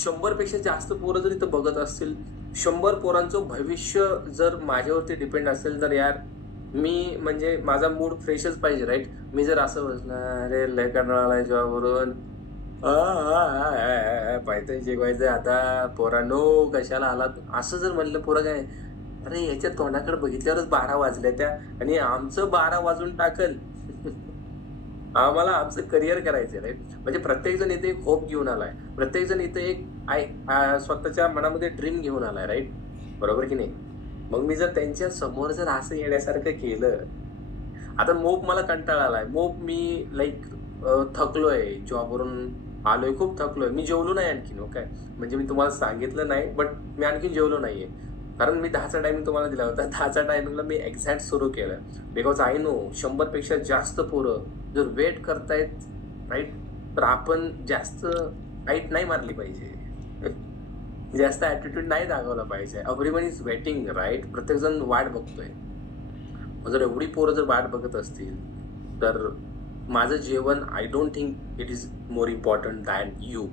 100 पेक्षा जास्त पोरं जर इथं बघत असतील, 100 पोरांचं भविष्य जर माझ्यावरती डिपेंड असेल, तर यार मी म्हणजे माझा मूड फ्रेशच पाहिजे, राईट? मी जर असं बसलं, "अरे लय कंटाळा आलाय जॉबवरून. पायथन शिकवायचंय आता. पोरांनो कशाला आलात?" असं जर म्हणलं पोरं काय, "अरे याच्या तोंडाकडे बघितल्यावरच 12 वाजल्या त्या आणि आमचं 12 वाजून टाकल." आम्हाला आमचं करिअर करायचंय, राईट? म्हणजे प्रत्येकजण इथे एक होप घेऊन आलाय. प्रत्येकजण इथे एक स्वतःच्या मनामध्ये ड्रीम घेऊन आलाय, राईट? बरोबर की नाही? मग मी जर त्यांच्या समोर जर असं येण्यासारखं केलं, आता मोप मला कंटाळा आलाय. मी लाइक थकलोय, जॉबवरून आलोय, खूप थकलोय. मी जेवलो नाही आणखीन हो काय. म्हणजे मी तुम्हाला सांगितलं नाही, बट मी आणखीन जेवलो नाहीये. कारण मी 10चा टायमिंग तुम्हाला दिला होता. 10च्या टायमिंगला मी एक्झॅक्ट सुरू केलं. बिकॉज आय नो 100 पेक्षा जास्त पोरं जर वेट करतायत, राईट? तर आपण जास्त हाईट नाही मारली पाहिजे. जास्त ॲटिट्यूड नाही दाखवला पाहिजे. Everyone is waiting, right? प्रत्येकजण वाट बघतोय. मग जर एवढी पोरं जर वाट बघत असतील, तर माझं जेवण I don't think it is more important than you.